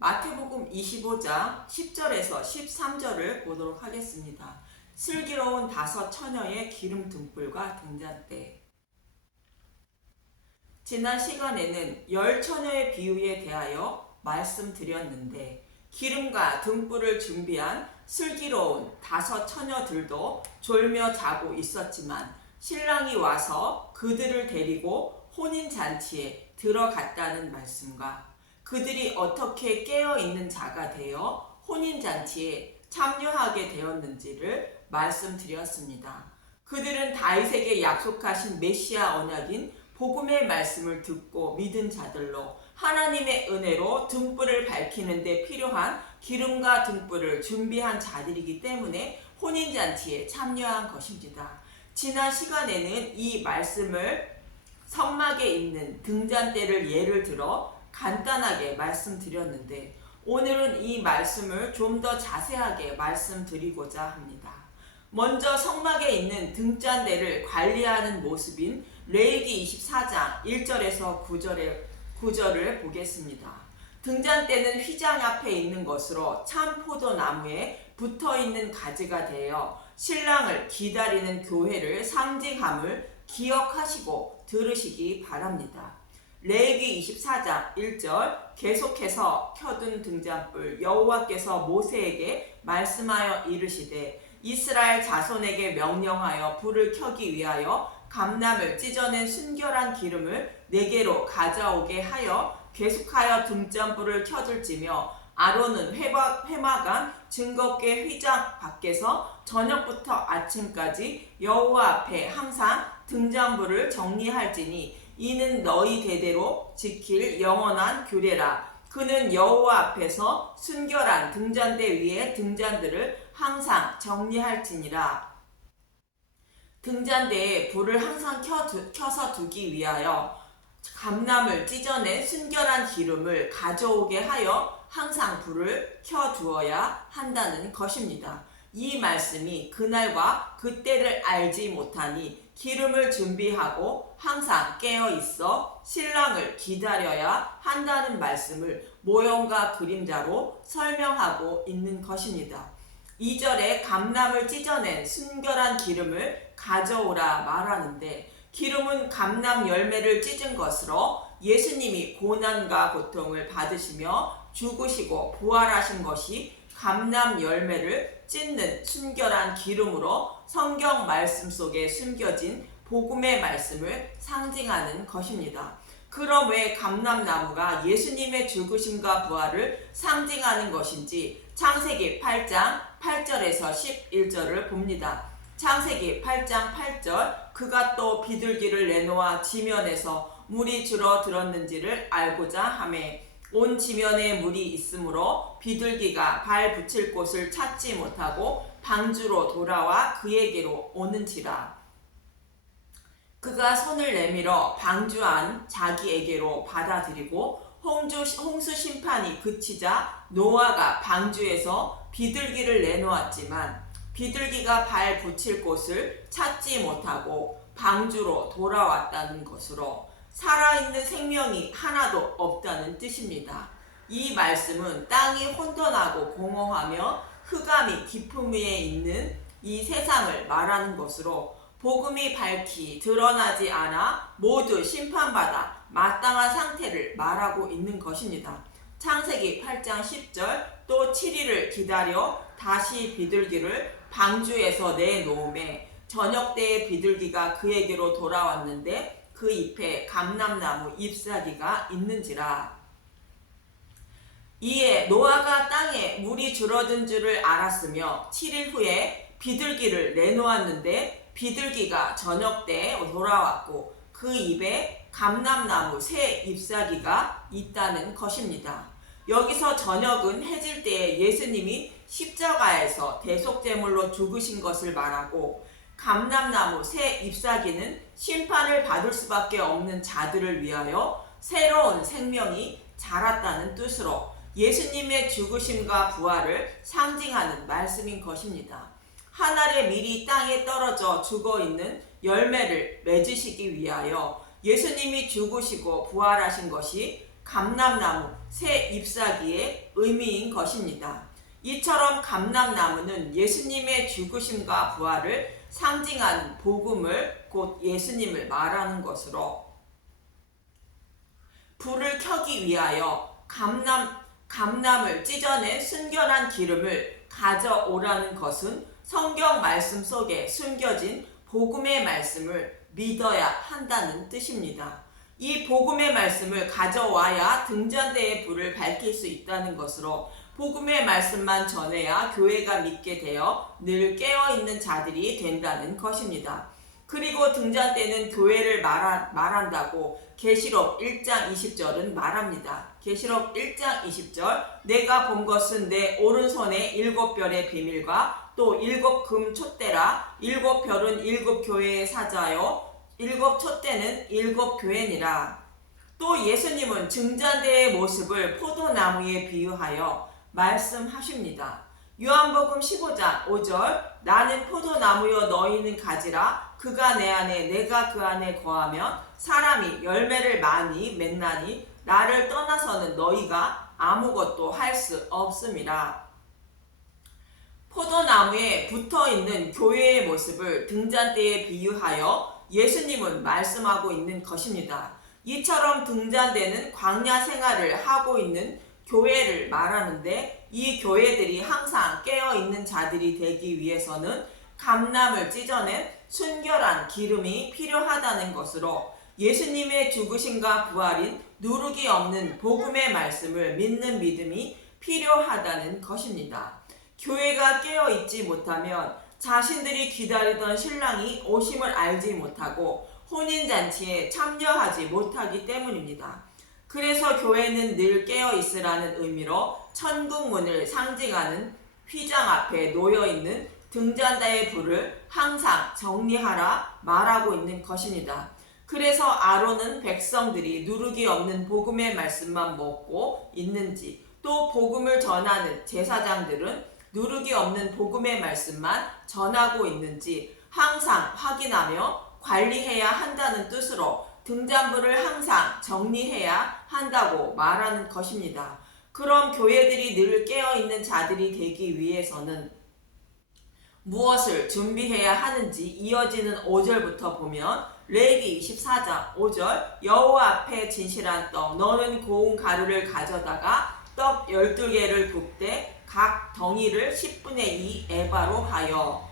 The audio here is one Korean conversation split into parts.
마태복음 25장 10절에서 13절을 보도록 하겠습니다. 슬기로운 5 처녀의 기름 등불과 등잔대. 지난 시간에는 10 처녀의 비유에 대하여 말씀드렸는데 기름과 등불을 준비한 슬기로운 5 처녀들도 졸며 자고 있었지만 신랑이 와서 그들을 데리고 혼인잔치에 들어갔다는 말씀과 그들이 어떻게 깨어있는 자가 되어 혼인잔치에 참여하게 되었는지를 말씀드렸습니다. 그들은 다윗에게 약속하신 메시아 언약인 복음의 말씀을 듣고 믿은 자들로 하나님의 은혜로 등불을 밝히는 데 필요한 기름과 등불을 준비한 자들이기 때문에 혼인잔치에 참여한 것입니다. 지난 시간에는 이 말씀을 성막에 있는 등잔대를 예를 들어 간단하게 말씀드렸는데 오늘은 이 말씀을 좀 더 자세하게 말씀드리고자 합니다. 먼저 성막에 있는 등잔대를 관리하는 모습인 레위기 24장 1절에서 9절을 보겠습니다. 등잔대는 휘장 앞에 있는 것으로 참 포도나무에 붙어있는 가지가 되어 신랑을 기다리는 교회를 상징함을 기억하시고 들으시기 바랍니다. 레위기 24장 1절 계속해서 켜둔 등잔불 여호와께서 모세에게 말씀하여 이르시되 이스라엘 자손에게 명령하여 불을 켜기 위하여 감람을 찢어낸 순결한 기름을 네게로 가져오게 하여 계속하여 등잔불을 켜둘지며 아론은 회막안 증거궤 휘장 밖에서 저녁부터 아침까지 여호와 앞에 항상 등잔불을 정리할지니 이는 너희 대대로 지킬 영원한 규례라. 그는 여호와 앞에서 순결한 등잔대 위에 등잔들을 항상 정리할지니라. 등잔대에 불을 항상 켜서 두기 위하여 감람을 찢어낸 순결한 기름을 가져오게 하여 항상 불을 켜두어야 한다는 것입니다. 이 말씀이 그날과 그때를 알지 못하니 기름을 준비하고 항상 깨어 있어 신랑을 기다려야 한다는 말씀을 모형과 그림자로 설명하고 있는 것입니다. 2절에 감람을 찢어낸 순결한 기름을 가져오라 말하는데 기름은 감람 열매를 찢은 것으로 예수님이 고난과 고통을 받으시며 죽으시고 부활하신 것이 감람 열매를 찢는 순결한 기름으로 성경 말씀 속에 숨겨진 복음의 말씀을 상징하는 것입니다. 그럼 왜 감람나무가 예수님의 죽으심과 부활을 상징하는 것인지 창세기 8장 8절에서 11절을 봅니다. 창세기 8장 8절 그가 또 비둘기를 내놓아 지면에서 물이 줄어들었는지를 알고자 하매 온 지면에 물이 있으므로 비둘기가 발 붙일 곳을 찾지 못하고 방주로 돌아와 그에게로 오는지라. 그가 손을 내밀어 방주 안 자기에게로 받아들이고 홍수 심판이 그치자 노아가 방주에서 비둘기를 내놓았지만 비둘기가 발 붙일 곳을 찾지 못하고 방주로 돌아왔다는 것으로 살아있는 생명이 하나도 없다는 뜻입니다. 이 말씀은 땅이 혼돈하고 공허하며 흑암이 깊음 위에 있는 이 세상을 말하는 것으로 복음이 밝히 드러나지 않아 모두 심판받아 마땅한 상태를 말하고 있는 것입니다. 창세기 8장 10절 또 7일을 기다려 다시 비둘기를 방주에서 내놓음에 저녁때에 비둘기가 그에게로 돌아왔는데 그 잎에 감람나무 잎사귀가 있는지라. 이에 노아가 땅에 물이 줄어든 줄을 알았으며 7일 후에 비둘기를 내놓았는데 비둘기가 저녁때에 돌아왔고 그 잎에 감람나무 새 잎사귀가 있다는 것입니다. 여기서 저녁은 해질 때에 예수님이 십자가에서 대속제물로 죽으신 것을 말하고 감람나무 새 잎사귀는 심판을 받을 수밖에 없는 자들을 위하여 새로운 생명이 자랐다는 뜻으로 예수님의 죽으심과 부활을 상징하는 말씀인 것입니다. 한 알의 밀이 땅에 떨어져 죽어있는 열매를 맺으시기 위하여 예수님이 죽으시고 부활하신 것이 감람나무 새 잎사귀의 의미인 것입니다. 이처럼 감람나무는 예수님의 죽으심과 부활을 상징하는 복음을 곧 예수님을 말하는 것으로 불을 켜기 위하여 감람을 찢어낸 순결한 기름을 가져오라는 것은 성경 말씀 속에 숨겨진 복음의 말씀을 믿어야 한다는 뜻입니다. 이 복음의 말씀을 가져와야 등잔대의 불을 밝힐 수 있다는 것으로 복음의 말씀만 전해야 교회가 믿게 되어 늘 깨어있는 자들이 된다는 것입니다. 그리고 등잔대는 교회를 말한다고 계시록 1장 20절은 말합니다. 계시록 1장 20절 내가 본 것은 내 오른손에 7별의 비밀과 또 7금 촛대라 7별은 7교회의 사자요 7 촛대는 7 교회니라. 또 예수님은 등잔대의 모습을 포도나무에 비유하여 말씀하십니다. 요한복음 15장 5절 나는 포도나무여 너희는 가지라 그가 내 안에 내가 그 안에 거하면 사람이 열매를 많이 맺나니 나를 떠나서는 너희가 아무것도 할 수 없음이라. 포도나무에 붙어있는 교회의 모습을 등잔대에 비유하여 예수님은 말씀하고 있는 것입니다. 이처럼 등잔대는 광야 생활을 하고 있는 교회를 말하는데 이 교회들이 항상 깨어있는 자들이 되기 위해서는 감람을 찢어낸 순결한 기름이 필요하다는 것으로 예수님의 죽으심과 부활인 누룩이 없는 복음의 말씀을 믿는 믿음이 필요하다는 것입니다. 교회가 깨어있지 못하면 자신들이 기다리던 신랑이 오심을 알지 못하고 혼인잔치에 참여하지 못하기 때문입니다. 그래서 교회는 늘 깨어있으라는 의미로 천국문을 상징하는 휘장 앞에 놓여있는 등잔대의 불을 항상 정리하라 말하고 있는 것입니다. 그래서 아론은 백성들이 누룩이 없는 복음의 말씀만 먹고 있는지 또 복음을 전하는 제사장들은 누룩이 없는 복음의 말씀만 전하고 있는지 항상 확인하며 관리해야 한다는 뜻으로 등잔불을 항상 정리해야 한다고 말하는 것입니다. 그럼 교회들이 늘 깨어있는 자들이 되기 위해서는 무엇을 준비해야 하는지 이어지는 5절부터 보면 레위기 24장 5절 여호와 앞에 진실한 떡 너는 고운 가루를 가져다가 떡 12개를 굽되 각 덩이를 10분의 2 에바로 하여.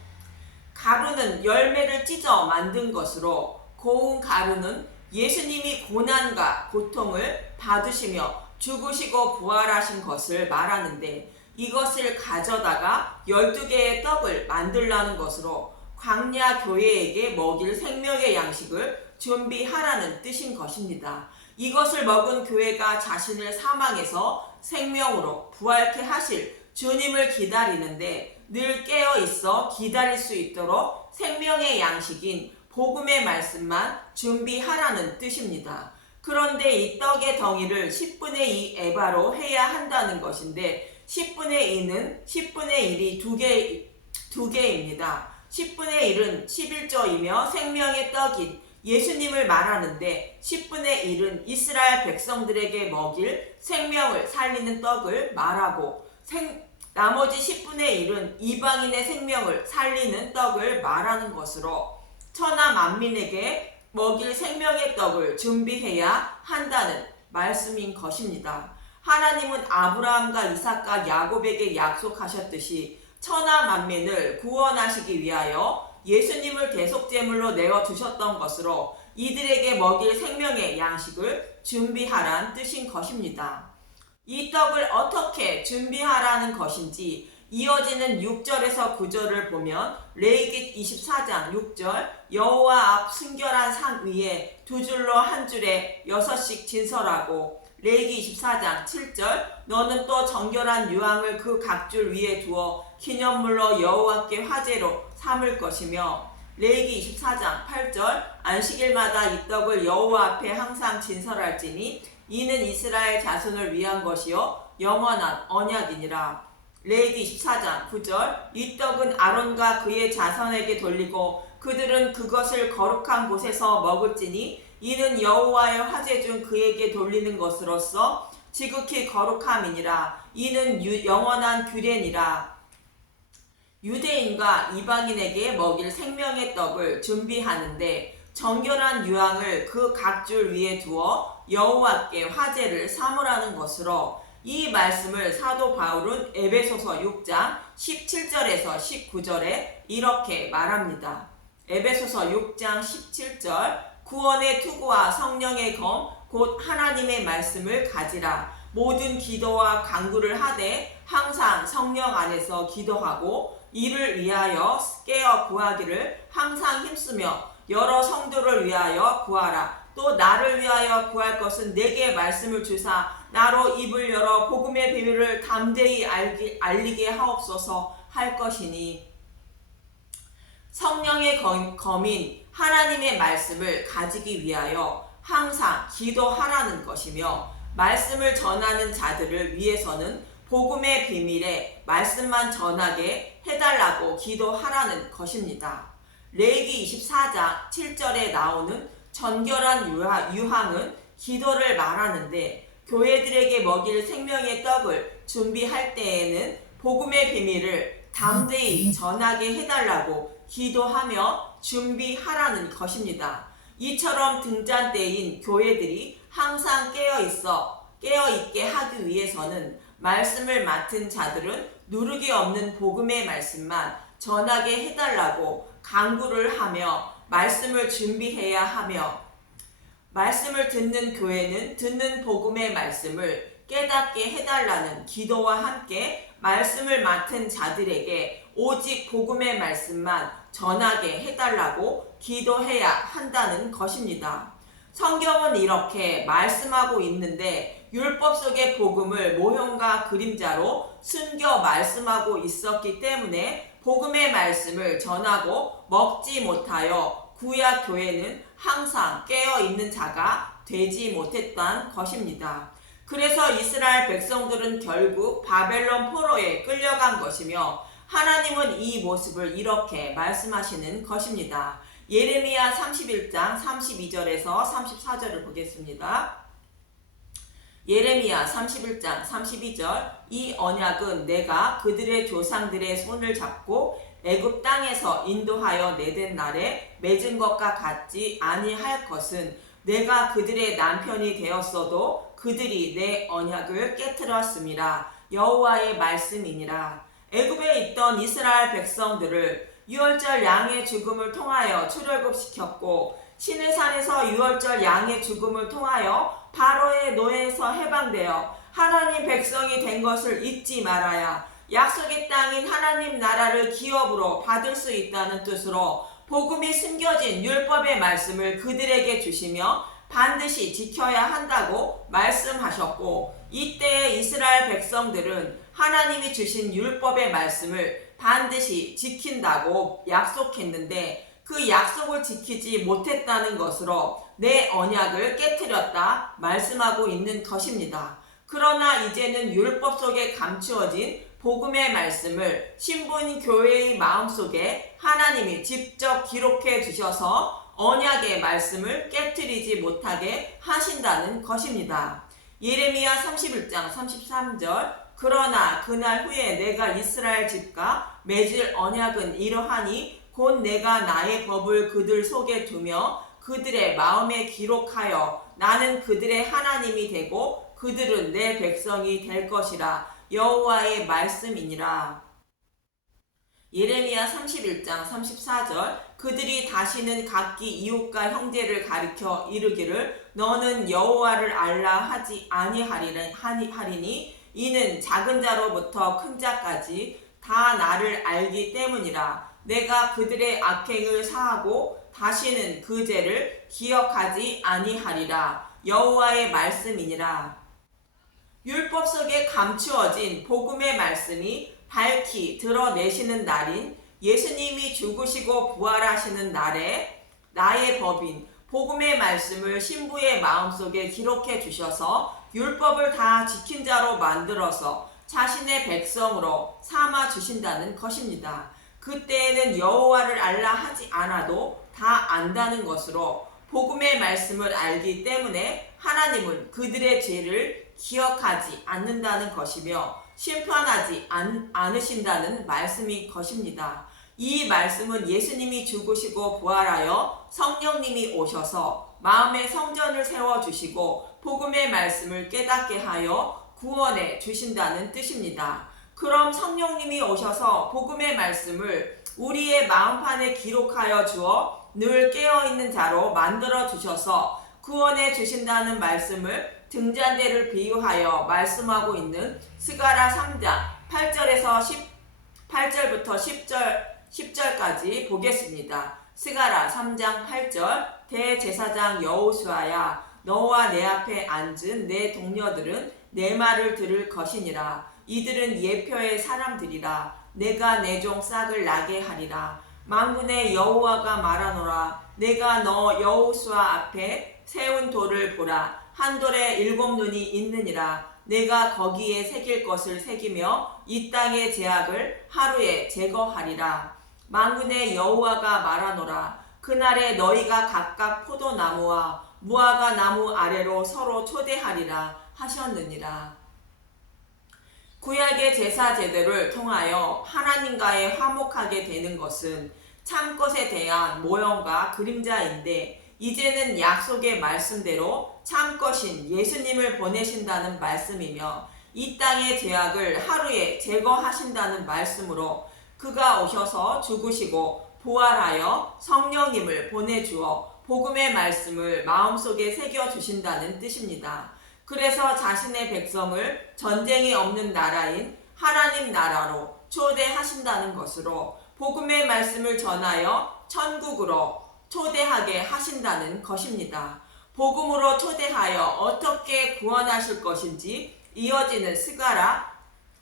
가루는 열매를 찢어 만든 것으로 고운 가루는 예수님이 고난과 고통을 받으시며 죽으시고 부활하신 것을 말하는데 이것을 가져다가 12개의 떡을 만들라는 것으로 광야 교회에게 먹일 생명의 양식을 준비하라는 뜻인 것입니다. 이것을 먹은 교회가 자신을 사망에서 생명으로 부활케 하실 주님을 기다리는데 늘 깨어 있어 기다릴 수 있도록 생명의 양식인 복음의 말씀만 준비하라는 뜻입니다. 그런데 이 떡의 덩이를 10분의 2 에바로 해야 한다는 것인데 10분의 2는 10분의 1이 2개입니다. 10분의 1은 11조이며 생명의 떡인 예수님을 말하는데 10분의 1은 이스라엘 백성들에게 먹일 생명을 살리는 떡을 말하고 나머지 10분의 1은 이방인의 생명을 살리는 떡을 말하는 것으로 천하 만민에게 먹일 생명의 떡을 준비해야 한다는 말씀인 것입니다. 하나님은 아브라함과 이삭과 야곱에게 약속하셨듯이 천하 만민을 구원하시기 위하여 예수님을 대속제물로 내어주셨던 것으로 이들에게 먹일 생명의 양식을 준비하란 뜻인 것입니다. 이 떡을 어떻게 준비하라는 것인지 이어지는 6절에서 9절을 보면 레위기 24장 6절 여호와 앞 순결한 상 위에 2줄로 한 줄에 6씩 진설하고 레위기 24장 7절 너는 또 정결한 유황을 그 각 줄 위에 두어 기념물로 여호와께 화제로 삼을 것이며 레위기 24장 8절 안식일마다 이 떡을 여호와 앞에 항상 진설할지니 이는 이스라엘 자손을 위한 것이요 영원한 언약이니라. 레위기 24장 9절 이 떡은 아론과 그의 자손에게 돌리고 그들은 그것을 거룩한 곳에서 먹을지니 이는 여호와의 화제 중 그에게 돌리는 것으로서 지극히 거룩함이니라. 이는 영원한 규례니라. 유대인과 이방인에게 먹일 생명의 떡을 준비하는데 정결한 유황을 그 각줄 위에 두어 여호와께 화제를 삼으라는 것으로, 이 말씀을 사도 바울은 에베소서 6장 17절에서 19절에 이렇게 말합니다. 에베소서 6장 17절, 구원의 투구와 성령의 검 곧 하나님의 말씀을 가지라. 모든 기도와 간구를 하되 항상 성령 안에서 기도하고 이를 위하여 깨어 구하기를 항상 힘쓰며 여러 성도를 위하여 구하라. 또 나를 위하여 구할 것은 내게 말씀을 주사 나로 입을 열어 복음의 비밀을 담대히 알리게 하옵소서 할 것이니, 성령의 검인 하나님의 말씀을 가지기 위하여 항상 기도하라는 것이며, 말씀을 전하는 자들을 위해서는 복음의 비밀에 말씀만 전하게 해달라고 기도하라는 것입니다. 레위기 24장 7절에 나오는 정결한 유황은 기도를 말하는데, 교회들에게 먹일 생명의 떡을 준비할 때에는 복음의 비밀을 담대히 전하게 해달라고 기도하며 준비하라는 것입니다. 이처럼 등잔 때인 교회들이 항상 깨어있게 하기 위해서는 말씀을 맡은 자들은 누르기 없는 복음의 말씀만 전하게 해달라고 간구를 하며 말씀을 준비해야 하며, 말씀을 듣는 교회는 듣는 복음의 말씀을 깨닫게 해달라는 기도와 함께 말씀을 맡은 자들에게 오직 복음의 말씀만 전하게 해달라고 기도해야 한다는 것입니다. 성경은 이렇게 말씀하고 있는데 율법 속의 복음을 모형과 그림자로 숨겨 말씀하고 있었기 때문에 복음의 말씀을 전하고 먹지 못하여 구약 교회는 항상 깨어있는 자가 되지 못했던 것입니다. 그래서 이스라엘 백성들은 결국 바벨론 포로에 끌려간 것이며, 하나님은 이 모습을 이렇게 말씀하시는 것입니다. 예레미야 31장 32절에서 34절을 보겠습니다. 예레미야 31장 32절, 이 언약은 내가 그들의 조상들의 손을 잡고 애굽 땅에서 인도하여 내던 날에 맺은 것과 같지 아니할 것은, 내가 그들의 남편이 되었어도 그들이 내 언약을 깨트렸음이라. 여호와의 말씀이니라. 애굽에 있던 이스라엘 백성들을 유월절 양의 죽음을 통하여 출애굽시켰고, 시내산에서 유월절 양의 죽음을 통하여 바로의 노예에서 해방되어 하나님 백성이 된 것을 잊지 말아야 약속의 땅인 하나님 나라를 기업으로 받을 수 있다는 뜻으로 복음이 숨겨진 율법의 말씀을 그들에게 주시며 반드시 지켜야 한다고 말씀하셨고, 이때의 이스라엘 백성들은 하나님이 주신 율법의 말씀을 반드시 지킨다고 약속했는데 그 약속을 지키지 못했다는 것으로 내 언약을 깨트렸다 말씀하고 있는 것입니다. 그러나 이제는 율법 속에 감추어진 복음의 말씀을 신부인 교회의 마음속에 하나님이 직접 기록해 주셔서 언약의 말씀을 깨트리지 못하게 하신다는 것입니다. 예레미야 31장 33절, 그러나 그날 후에 내가 이스라엘 집과 맺을 언약은 이러하니 곧 내가 나의 법을 그들 속에 두며 그들의 마음에 기록하여 나는 그들의 하나님이 되고 그들은 내 백성이 될 것이라. 여호와의 말씀이니라. 예레미야 31장 34절, 그들이 다시는 각기 이웃과 형제를 가리켜 이르기를 너는 여호와를 알라 하지 아니하리니 이는 작은 자로부터 큰 자까지 다 나를 알기 때문이라. 내가 그들의 악행을 사하고 다시는 그 죄를 기억하지 아니하리라. 여호와의 말씀이니라. 율법 속에 감추어진 복음의 말씀이 밝히 드러내시는 날인 예수님이 죽으시고 부활하시는 날에 나의 법인 복음의 말씀을 신부의 마음속에 기록해 주셔서 율법을 다 지킨 자로 만들어서 자신의 백성으로 삼아 주신다는 것입니다. 그때에는 여호와를 알라 하지 않아도 다 안다는 것으로 복음의 말씀을 알기 때문에 하나님은 그들의 죄를 기억하지 않는다는 것이며 심판하지 않으신다는 말씀인 것입니다. 이 말씀은 예수님이 죽으시고 부활하여 성령님이 오셔서 마음의 성전을 세워주시고 복음의 말씀을 깨닫게 하여 구원해 주신다는 뜻입니다. 그럼 성령님이 오셔서 복음의 말씀을 우리의 마음판에 기록하여 주어 늘 깨어있는 자로 만들어 주셔서 구원해 주신다는 말씀을 등잔대를 비유하여 말씀하고 있는 스가랴 3장 8절부터 10절까지 보겠습니다. 스가랴 3장 8절 대제사장 여호수아야 너와 내 앞에 앉은 내 동료들은 내 말을 들을 것이니라. 이들은 예표의 사람들이라. 내가 내 종 싹을 나게 하리라. 만군의 여호와가 말하노라. 내가 너 여호수아 앞에 세운 돌을 보라. 한 돌에 7눈이 있느니라. 내가 거기에 새길 것을 새기며 이 땅의 죄악을 하루에 제거하리라. 만군의 여호와가 말하노라. 그날에 너희가 각각 포도나무와 무화과 나무 아래로 서로 초대하리라 하셨느니라. 구약의 제사 제도를 통하여 하나님과의 화목하게 되는 것은 참것에 대한 모형과 그림자인데 이제는 약속의 말씀대로 참것인 예수님을 보내신다는 말씀이며 이 땅의 죄악을 하루에 제거하신다는 말씀으로 그가 오셔서 죽으시고 부활하여 성령님을 보내주어 복음의 말씀을 마음속에 새겨주신다는 뜻입니다. 그래서 자신의 백성을 전쟁이 없는 나라인 하나님 나라로 초대하신다는 것으로 복음의 말씀을 전하여 천국으로 초대하게 하신다는 것입니다. 복음으로 초대하여 어떻게 구원하실 것인지 이어지는 스가랴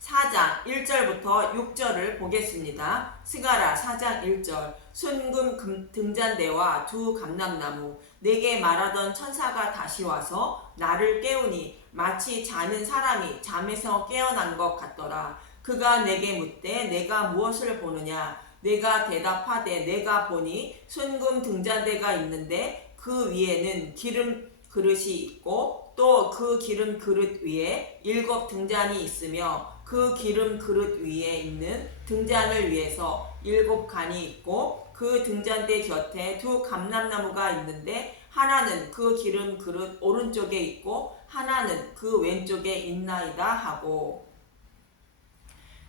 4장 1절부터 6절을 보겠습니다. 스가랴 4장 1절 순금 등잔대와 두 감람나무 내게 말하던 천사가 다시 와서 나를 깨우니 마치 자는 사람이 잠에서 깨어난 것 같더라. 그가 내게 묻되 내가 무엇을 보느냐? 내가 대답하되 내가 보니 순금 등잔대가 있는데 그 위에는 기름 그릇이 있고 또 그 기름 그릇 위에 7 등잔이 있으며 그 기름 그릇 위에 있는 등잔을 위해서 7 간이 있고 그 등잔대 곁에 두 감람나무가 있는데 하나는 그 기름 그릇 오른쪽에 있고 하나는 그 왼쪽에 있나이다 하고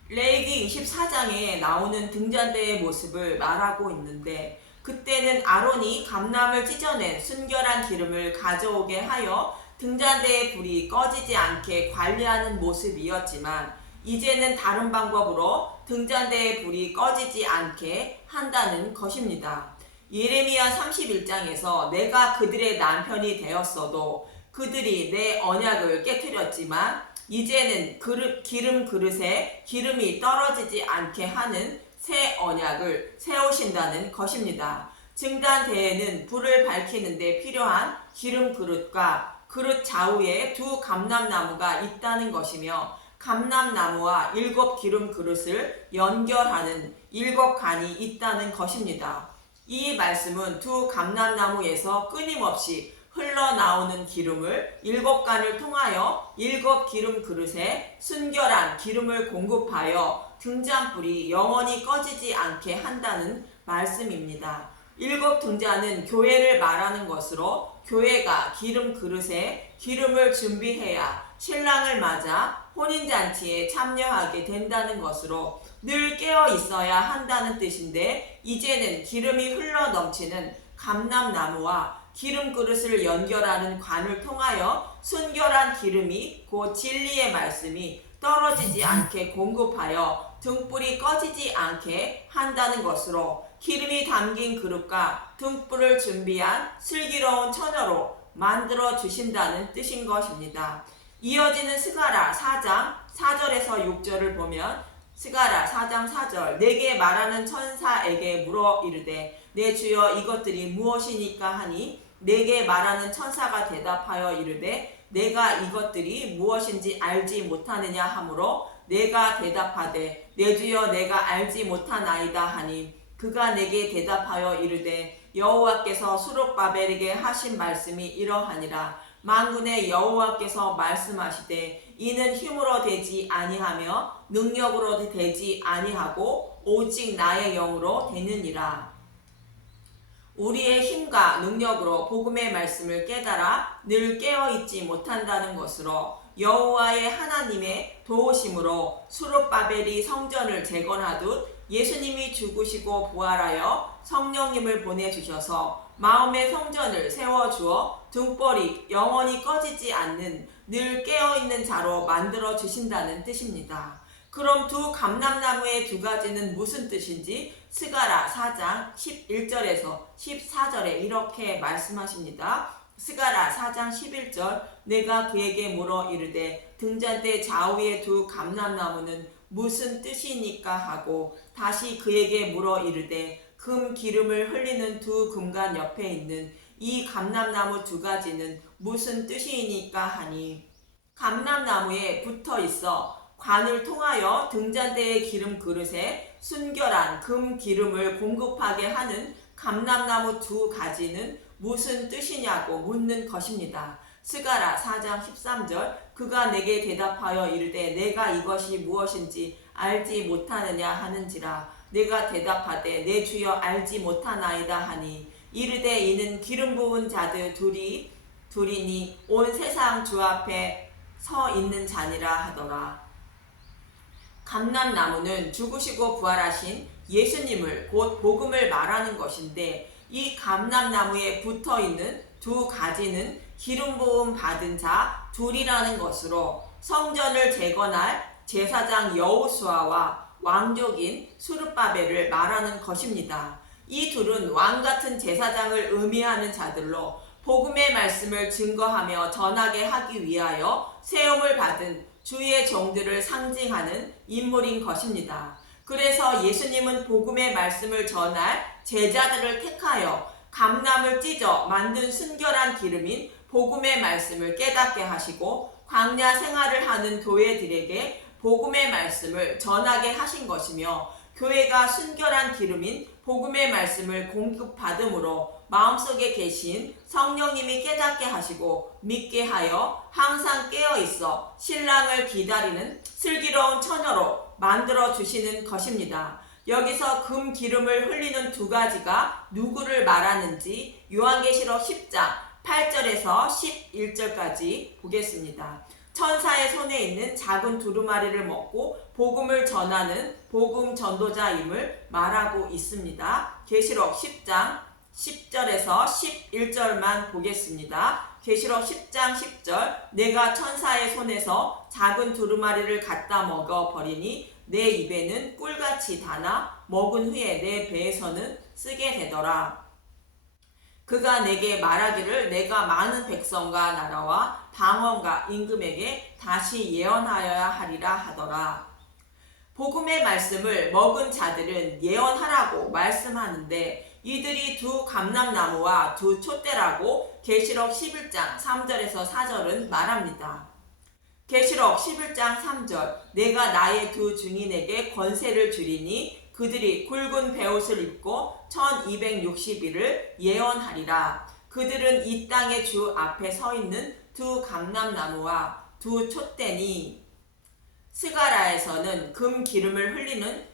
레위기 24장에 나오는 등잔대의 모습을 말하고 있는데 그때는 아론이 감람을 찢어낸 순결한 기름을 가져오게 하여 등잔대의 불이 꺼지지 않게 관리하는 모습이었지만 이제는 다른 방법으로 등잔대의 불이 꺼지지 않게 한다는 것입니다. 예레미야 31장에서 내가 그들의 남편이 되었어도 그들이 내 언약을 깨트렸지만 이제는 기름 그릇에 기름이 떨어지지 않게 하는 새 언약을 세우신다는 것입니다. 증단대에는 불을 밝히는 데 필요한 기름 그릇과 그릇 좌우에 두 감람나무가 있다는 것이며 감람나무와 7 기름 그릇을 연결하는 7 간이 있다는 것입니다. 이 말씀은 두 감람나무에서 끊임없이 흘러나오는 기름을 7 간을 통하여 7 기름 그릇에 순결한 기름을 공급하여 등잔불이 영원히 꺼지지 않게 한다는 말씀입니다. 7 등잔은 교회를 말하는 것으로 교회가 기름 그릇에 기름을 준비해야 신랑을 맞아 혼인잔치에 참여하게 된다는 것으로 늘 깨어 있어야 한다는 뜻인데 이제는 기름이 흘러 넘치는 감람나무와 기름 그릇을 연결하는 관을 통하여 순결한 기름이 곧 진리의 말씀이 떨어지지 않게 공급하여 등불이 꺼지지 않게 한다는 것으로 기름이 담긴 그릇과 등불을 준비한 슬기로운 처녀로 만들어 주신다는 뜻인 것입니다. 이어지는 스가랴 4장 4절에서 6절을 보면 스가랴 4장 4절 내게 말하는 천사에게 물어 이르되 내 주여 이것들이 무엇이니까 하니 내게 말하는 천사가 대답하여 이르되 내가 이것들이 무엇인지 알지 못하느냐 하므로 내가 대답하되 내 주여 내가 알지 못하나이다 하니 그가 내게 대답하여 이르되 여호와께서 수룹바벨에게 하신 말씀이 이러하니라 만군의 여호와께서 말씀하시되 이는 힘으로 되지 아니하며 능력으로 되지 아니하고 오직 나의 영으로 되느니라. 우리의 힘과 능력으로 복음의 말씀을 깨달아 늘 깨어있지 못한다는 것으로 여호와의 하나님의 도우심으로 수룹바벨이 성전을 재건하듯 예수님이 죽으시고 부활하여 성령님을 보내주셔서 마음의 성전을 세워주어 등불이 영원히 꺼지지 않는 늘 깨어있는 자로 만들어 주신다는 뜻입니다. 그럼 두 감람나무의 두 가지는 무슨 뜻인지 스가랴 4장 11절에서 14절에 이렇게 말씀하십니다. 스가랴 4장 11절 내가 그에게 물어 이르되 등잔대 좌우의 두 감람나무는 무슨 뜻이니까 하고 다시 그에게 물어 이르되 금 기름을 흘리는 두 금관 옆에 있는 이 감람나무 두 가지는 무슨 뜻이니까 하니 감람나무에 붙어 있어 관을 통하여 등잔대의 기름 그릇에 순결한 금 기름을 공급하게 하는 감람나무 두 가지는 무슨 뜻이냐고 묻는 것입니다. 스가랴 4장 13절 그가 내게 대답하여 이르되 내가 이것이 무엇인지 알지 못하느냐 하는지라 내가 대답하되 내 주여 알지 못하나이다 하니 이르되 이는 기름 부은 자들 둘이니 온 세상 주 앞에 서 있는 자니라 하더라. 감람나무는 죽으시고 부활하신 예수님을 곧 복음을 말하는 것인데 이 감람나무에 붙어있는 두 가지는 기름 부음 받은 자 둘이라는 것으로 성전을 재건할 제사장 여호수아와 왕족인 수룹바벨을 말하는 것입니다. 이 둘은 왕같은 제사장을 의미하는 자들로 복음의 말씀을 증거하며 전하게 하기 위하여 세움을 받은 주의 종들을 상징하는 인물인 것입니다. 그래서 예수님은 복음의 말씀을 전할 제자들을 택하여 감람을 찢어 만든 순결한 기름인 복음의 말씀을 깨닫게 하시고 광야 생활을 하는 교회들에게 복음의 말씀을 전하게 하신 것이며 교회가 순결한 기름인 복음의 말씀을 공급받음으로 마음속에 계신 성령님이 깨닫게 하시고 믿게 하여 항상 깨어있어 신랑을 기다리는 슬기로운 처녀로 만들어 주시는 것입니다. 여기서 금 기름을 흘리는 두 가지가 누구를 말하는지 요한계시록 10장 8절에서 11절까지 보겠습니다. 천사의 손에 있는 작은 두루마리를 먹고 복음을 전하는 복음 전도자임을 말하고 있습니다. 계시록 10장 10절에서 11절만 보겠습니다. 계시록 10장 10절 내가 천사의 손에서 작은 두루마리를 갖다 먹어 버리니 내 입에는 꿀같이 다나 먹은 후에 내 배에서는 쓰게 되더라. 그가 내게 말하기를 내가 많은 백성과 나라와 방언과 임금에게 다시 예언하여야 하리라 하더라. 복음의 말씀을 먹은 자들은 예언하라고 말씀하는데 이들이 두 감람나무와 두 촛대라고 계시록 11장 3절에서 4절은 말합니다. 계시록 11장 3절 내가 나의 두 증인에게 권세를 주리니 그들이 굵은 베옷을 입고 1260일을 예언하리라. 그들은 이 땅의 주 앞에 서 있는 두 감람나무와 두 촛대니 스가랴에서는 금 기름을 흘리는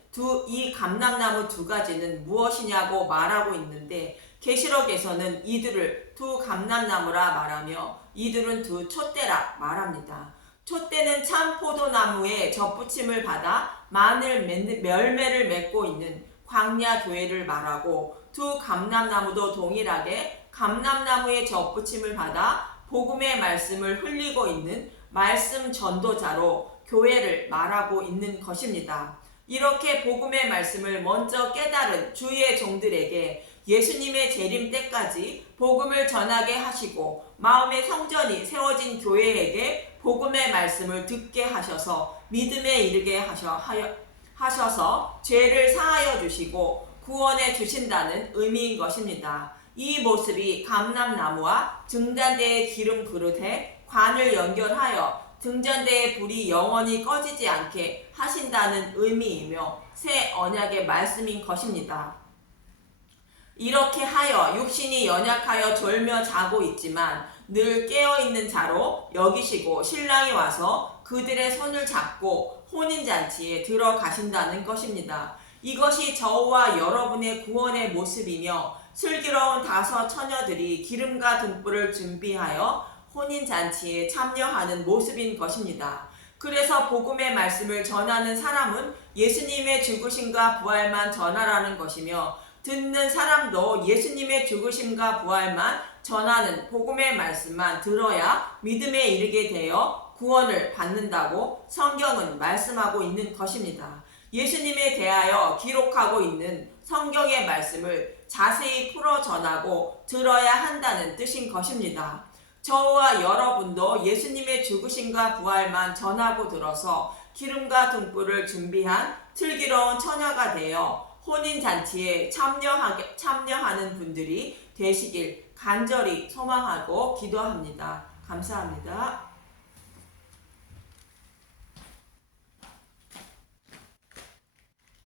이 감람나무 두 가지는 무엇이냐고 말하고 있는데 계시록에서는 이들을 두 감람나무라 말하며 이들은 두 촛대라 말합니다. 촛대는 참 포도나무에 접붙임을 받아 많은 열매를 맺고 있는 광야 교회를 말하고 두 감람나무도 동일하게 감람나무에 접붙임을 받아 복음의 말씀을 흘리고 있는 말씀 전도자로 교회를 말하고 있는 것입니다. 이렇게 복음의 말씀을 먼저 깨달은 주의 종들에게 예수님의 재림 때까지 복음을 전하게 하시고 마음의 성전이 세워진 교회에게 복음의 말씀을 듣게 하셔서 믿음에 이르게 하셔서 죄를 사하여 주시고 구원해 주신다는 의미인 것입니다. 이 모습이 감람나무와 등잔대의 기름 그릇에 관을 연결하여 등잔대의 불이 영원히 꺼지지 않게 하신다는 의미이며 새 언약의 말씀인 것입니다. 이렇게 하여 육신이 연약하여 졸며 자고 있지만 늘 깨어있는 자로 여기시고 신랑이 와서 그들의 손을 잡고 혼인잔치에 들어가신다는 것입니다. 이것이 저와 여러분의 구원의 모습이며 슬기로운 다섯 처녀들이 기름과 등불을 준비하여 혼인잔치에 참여하는 모습인 것입니다. 그래서 복음의 말씀을 전하는 사람은 예수님의 죽으심과 부활만 전하라는 것이며 듣는 사람도 예수님의 죽으심과 부활만 전하는 복음의 말씀만 들어야 믿음에 이르게 되어 구원을 받는다고 성경은 말씀하고 있는 것입니다. 예수님에 대하여 기록하고 있는 성경의 말씀을 자세히 풀어 전하고 들어야 한다는 뜻인 것입니다. 저와 여러분도 예수님의 죽으심과 부활만 전하고 들어서 기름과 등불을 준비한 슬기로운 처녀가 되어 혼인잔치에 참여하는 분들이 되시길 간절히 소망하고 기도합니다. 감사합니다.